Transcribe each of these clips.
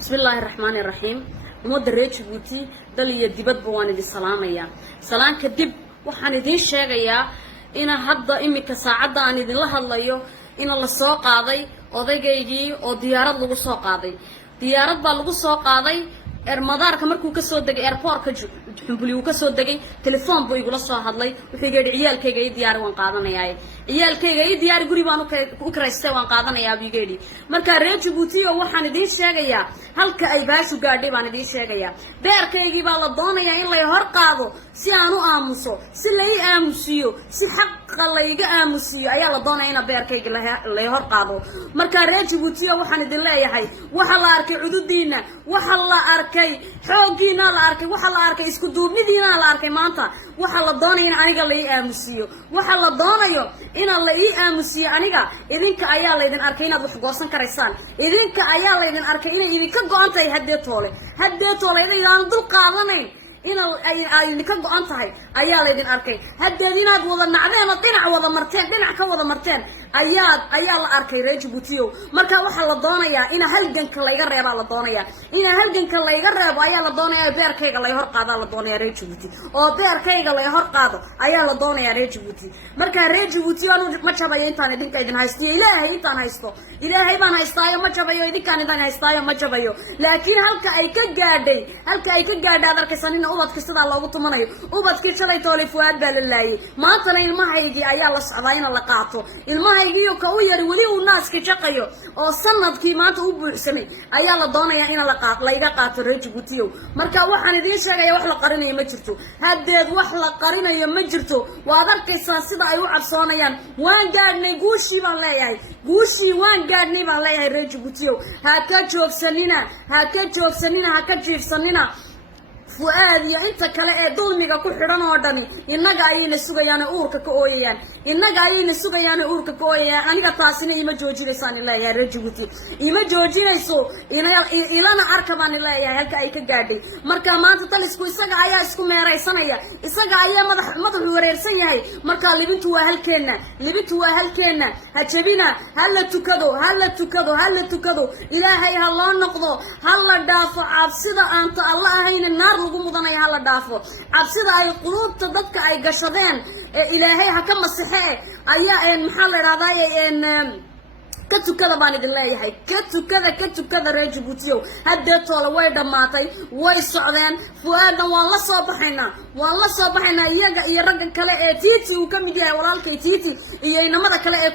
بسم الله الرحمن الرحيم ومد الريتش بوتي دلي الدبد بوان دي سلامية سلام كدب وحن دين شاقيا إن هدا إمي كساعدة عن دين الله الله إن الله سوق قاضي وضي جيجي وديارات لغو سوق قاضي ديارات بالغو سوق قاضي المدار كمركو كسو دقي ايربورت حنبليو كسو دقي تليفون بو يقول سو هادلay wuxuu yiri ciyaalkayga ay diyaar waan qaadanayay ciyaalkayga ay diyaar guri baan u karaystay waan qaadanayaa bigeedi marka reer Djibouti waxaan idin sheegayaa halka ay baashu gaadhay baan idin sheegayaa beerkaygii baa la doonayaa in la hor qaado si aan u aamuso si la ii aamusiyo si xaq la iga aamusiyo ayaa la doonayaa in beerkayga la hor qaado marka reer Djibouti waxaan idin leeyahay waxa la arkay cududiina waxa la arkay xooggiina la arkay waxa la arkay isku duubnidiina la arkay maanta waxa la doonayaa in aniga la ii aamusiyo waxa la doonayo in la ii aamusiyo aniga idinka ayaa la idin arkay inaad wax goosan karaysaan idinka ayaa la idin arkay in idinka go'antay haddii toole idin dul qaadanayn in ay ka go'an tahay ayaa la idin arkay haddii inaad wada nacdeen dhinac ka wada marteen ayaa la arkay reer Djibouti marka waxa la doonayaa in halganka la iga reebo la doonayaa in halganka la iga reebo ayaa la doonayaa beerkayga la hor qaado la doonayaa reer Djibouti oo beerkayga la hor qaado ayaa la doonayaa reer Djibouti marka reer Djibouti aanu ma jabayo intaan idinka idin haysto ilaahay intaan haysto ilaahay baan haystaayo ma jabayo idinkaan idin haystaayo ma jabayo laakiin halka ay ka gaadhay arkaysan in ubadka sida loogu tumanayo ubadkii shalay toole fuad baa la laayay maantana ilmahaygii ayaa la socdaa in la qaato ilmahaygiiyo ka u yari wali uu naaska shaqayo oo sanadkii maanta u buuxsamay ayaa la doonayaa in la iga qaato reer Djibouti marka waxaan idin sheegayaa wax la qarinayo ma jirto hadeed wax la qarinayo ma jirto waad arkaysaa sida ay u cabsoonayaan waan gaadhnay guushii baan leeyahay reer Djibouti ha ka jiifsanina fuad ya inta kale ee dulmiga ku xiran oo dhani inaga ayayna sugayaan uurka ka ooyayaan aniga taasina ima joojinaysan ilaahay reer Djibouti ima joojinayso ilana arkabaan ilaahay halka ay ka gaadhay marka maanta talisku isaga ayaa isku meeraysanaya isaga ayaa madaxu wareersan yahay marka libintu waa halkeena ha jabina hala tukado ilaahay ha loo noqdo hala dhaafo cabsida aanta Allah ahayna naar lagu mudanaya hala dhaafo cabsida ay qulubta dadka ay gashadeen ilaahay ha ka masixee ayaa maxaa la yiraahdaa ka tukada baan idin leeyahay ka tukada reer Djibouti haddii toole way dhamaatay way socdeen fuaadan waan la soo baxaynaa iyaga iyo ragga kale ee Titi uu ka mid yahay walaalkay Titi iyo inamada kale ee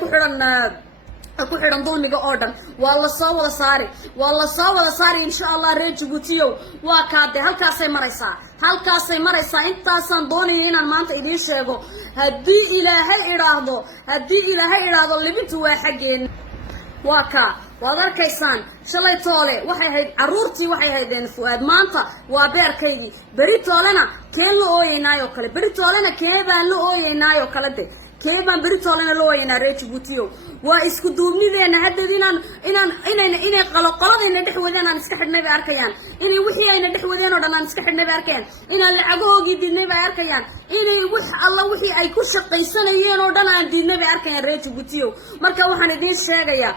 ku xiran dulmiga oo dhan waa la soo wada saari insha Allah reer Djibouti waa kaade halkaasay maraysaa intaasaan doonaya inaan maanta idin sheego haddii ilaahay iraahdo libintu waa xaggeen waa ka waad arkaysaan shalay toole waxay ahayd caruurtii waxay ahaydeen fuad maanta waa beerkaydii bari toolena keen la ooyeynaayo kale keebaan la ooyeynaayo kale de keebaan bari toolena la ooyeynaa reer Djibouti waa isku duubnideena haddii inay qoloqoladayna dhex wadeen aan iska xidhnay bay arkayaan inay wixii ayna dhex wadeen oo dhan aan iska xidhnay bay arkayaan inaan lacagahoogii diidnay bay arkayaan inay wixii ay ku shaqaysanayeen oo dhan aan diidnay bay arkayaan reer Djibouti marka waxaan idin sheegayaa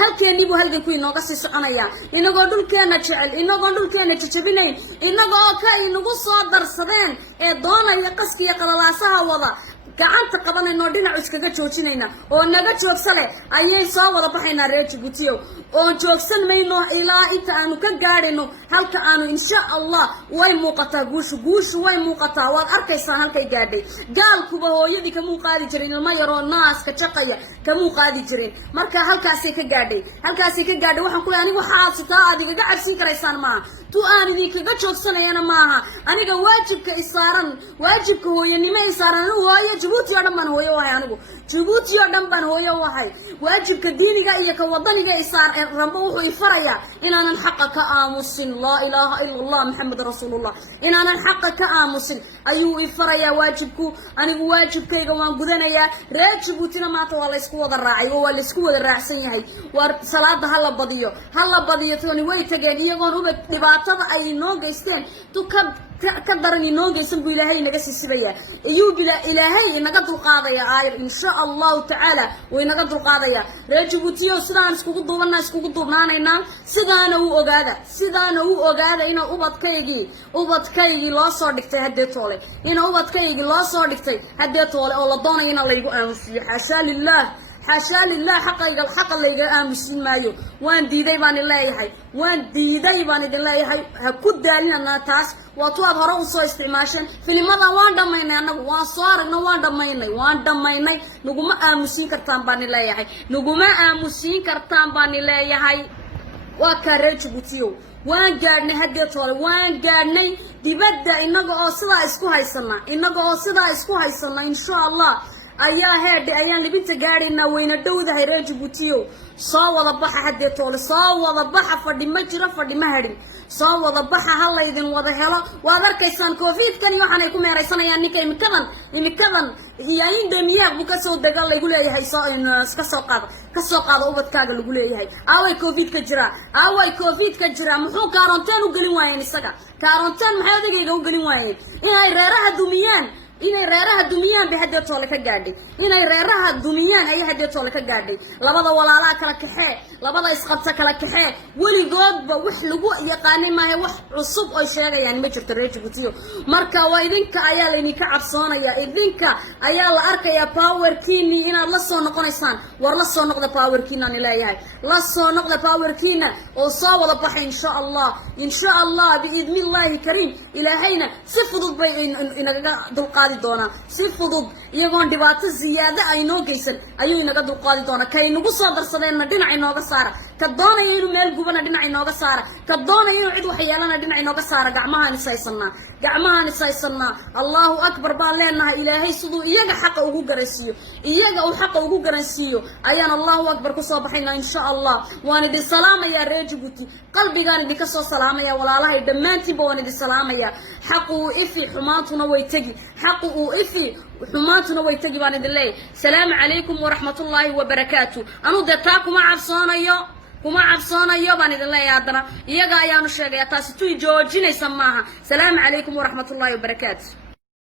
halkeeni buu halgan ku inooga sii soconaya inagoo dhulkeena jecel inagoo dhulkeena jajabinayn inagoo ka inagu soo darsadeen ee doonaya qaskiga qalalaasaha wada gacanta qabanayno dhinac iskaga joojinayna oo naga joogsale ayay soo wada baxaynaa reer Djibouti oo joogsan mayno ilaa inta aanu ka gaadhayno halka aanu insha Allah way muuqataa guushu way muuqataa waad arkaysaa halkay gaadhay gaalkuba hooyadii ka muuqaadi jirin ilma yaroo naaska shaqaya ka muuqaadi jirin marka halkaasay ka gaadhay waxaan ku leeyahay aniga waxa sitaa adiga cabsi karaysaan ma tu aan idinkaga joogsanayana maaha aniga waajibka hooyanimo isaaran hooyo Djibouti oo dhan baan hooyo wahay waajibka diiniga iyo ka wadaniga isaar rabbo wuxuu ifarayaa inaanan xaqa ka aamusin la ilaaha illa Allah Muhammad rasuulullah inaanan xaqa ka aamusin ayuu ifarayaa waajibku anigu waajibkayga waan gudanayaa reer Djiboutina maanta waa la isku wada raacay oo waa la isku wada raacsan yahay war salaada hala badiyo tani way tageen iyagoon ubad dhibaatada ay noo geysteen كدرني نوجي سنبو إلهي نجس السبية يوب إلهي نقدر القاضية عاير إن شاء الله تعالى ونقدر القاضية رجبوتيو سدان سكوك دوبنا سكوك دوبنا إنا سدان هو أجادا إنا أوبت كيجي لا صار دكتي هدي طولي إنا أوبت كيجي لا صار دكتي هدي طولي الله ضانا إنا اللي يقول حاشا لله حق اللي آمسين مايو وان ديداي بان الله يحي وان ديداي بان الله يحي هكود دالين أنها تاس وطواب هراو سو استعماشن فلماذا وان دميني أنا وان صارنا وان دميني نقوم آمسين كرتان بان الله يحي نقوم آمسين كرتان بان الله يحي وكاريج بوتيو وان قادني هدي طولي وان قادني ديبدا إناقو أوصدا اسكو هايسنا إن شاء الله ayaa heedhi ayaan libinta gaarina weyna dhowdahay reer Djibouti soo wada baxa hadee toole soo wada baxa fadhi ma jiro fadhi ma hadhin soo wada baxa hal idin wada helo waad arkaysaan covid kan iyo waxaan ay ku meeraysanayaan ninka imikadan iyo indamiya bu ka soo dagal lagu leeyahay soo in ka soo qaado ubadkaaga lagu leeyahay away covid ka jira muxuu karantaan u galin waayeen isaga karantaan maxay odagayga u galin waayeen inay reeraha dumiyaan inay reeraha dumiyaan bihadee toole ka gaadhay inay reeraha dumiyaan ay hadee toole ka gaadhay labada walaalaha kala kaxee labada isqabta kala kaxee waligoodba wax lagu yaqaanay maahay wax cusub oo sheegayaan ma jirto reer Djibouti marka waa idinka ayaa la idinka cabsoonaya idinka ayaa la arkaya powerkiini inaad la soo noqonaysaan war la soo noqda powerkiina aan leeyahay la soo noqda powerkiina oo soo wada baxay insha Allah biidnillahi karim ilaahayna si fudud bay inaga dulqaadi doona si fudud iyagoon dhibaato ziyaada ay noo geysan ayuu inaga dulqaadi doona kay nagu soo darsadeenna dhinac inooga saara ka doonaya inuu meel gubana dhinac inooga saara ka doonaya inuu cid wax yeelana dhinac inooga saara gacmahaan isaysanaa Allahu akbar baan leenahay ilaahay siduu iyaga xaq ugu garansiiyo ayaan Allahu akbar ku soo baxayna insha Allah waan idin salaamaya reer Djibouti qalbigaan idinka soo salaamaya walaalahay dhamaantiin waan idin salaamaya xaqu ifi xumaantuna way tagi xumaantuna way tagi baan idin leeyahay salaam calaykum wa rahmatullahi wa barakaatuh anu dadka kuma cabsoonayo baan idin leeyahay hadana iyaga ayaanu sheegay taasi tu joojinaysa maaha salaam calaykum wa rahmatullahi wa barakaatuh